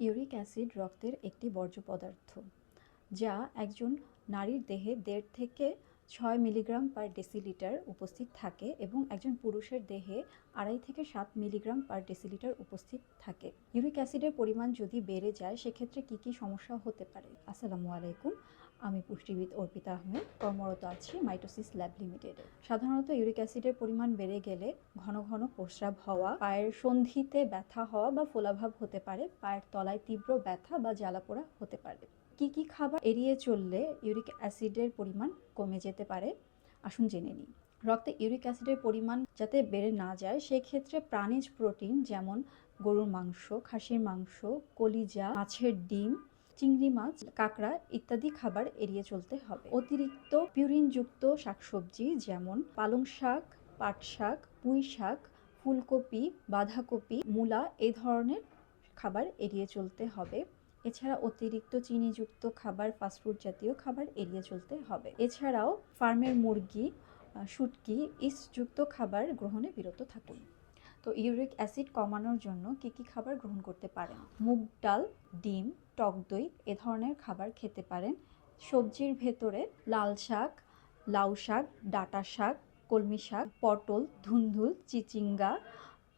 Uric acid রক্তের একটি বর্জ্য পদার্থ যা একজন নারীর দেহে দেড় থেকে ছয় মিলিগ্রাম পার ডেসিলিটার উপস্থিত থাকে এবং একজন পুরুষের দেহে আড়াই থেকে সাত মিলিগ্রাম পার ডেসিলিটার উপস্থিত থাকে। ইউরিক অ্যাসিডের পরিমাণ যদি বেড়ে যায়, সেক্ষেত্রে কী কী সমস্যা হতে পারে? আসসালামু আলাইকুম। আমি পুষ্টিবিদ অর্পিতা আহমেদ, কর্মরত আছি মাইটোসিস ল্যাব লিমিটেডে। সাধারণত ইউরিক অ্যাসিডের পরিমাণ বেড়ে গেলে ঘন ঘন প্রস্রাব হওয়া, পায়ের সন্ধিতে ব্যথা হওয়া বা ফোলাভাব হতে পারে, পায়ের তলায় তীব্র ব্যথা বা জ্বালাপোড়া হতে পারে। কি কি খাবার এড়িয়ে চললে ইউরিক অ্যাসিডের পরিমাণ কমে যেতে পারে? আসুন জেনে নিই। রক্তে ইউরিক অ্যাসিডের পরিমাণ যাতে বেড়ে না যায়, সেক্ষেত্রে প্রাণীজ প্রোটিন যেমন গরুর মাংস, খাসির মাংস, কলিজা, মাছের ডিম চিংড়ি মাছ, কাঁকড়া ইত্যাদি খাবার এড়িয়ে চলতে হবে। অতিরিক্ত পিউরিনযুক্ত শাকসবজি যেমন পালং শাক, পাট শাক, পুঁই শাক, ফুলকপি, বাঁধাকপি, মূলা এই ধরনের খাবার এড়িয়ে চলতে হবে। এছাড়া অতিরিক্ত চিনিযুক্ত খাবার ফাস্টফুড জাতীয় খাবার এড়িয়ে চলতে হবে। এছাড়াও ফার্মের মুরগি শুটকি, ইস্টযুক্ত খাবার গ্রহণে বিরত থাকুন। তো ইউরিক অ্যাসিড কমানোর জন্য কি কি খাবার গ্রহণ করতে পারেন? মুগ ডাল, ডিম, টক দই, এ ধরনের খাবার খেতে পারেন। সবজির ভেতরে লাল শাক, লাউ শাক, ডাঁটা শাক, কলমি শাক, পটল ধুন্দুল চিচিঙ্গা,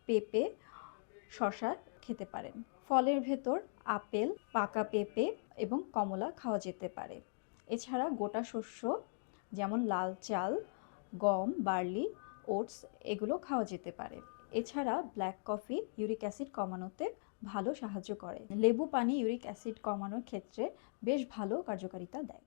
পেঁপে শশা খেতে পারেন। ফলের ভেতর আপেল, পাকা পেঁপে এবং কমলা খাওয়া যেতে পারে। এছাড়া গোটা শস্য যেমন লাল চাল, গম, বার্লি, ওটস এগুলো খাওয়া যেতে পারে। এছাড়া ব্ল্যাক কফি ইউরিক অ্যাসিড কমানোতে ভালো সাহায্য করে। লেবু পানি ইউরিক অ্যাসিড কমানোর ক্ষেত্রে বেশ ভালো কার্যকারিতা দেয়।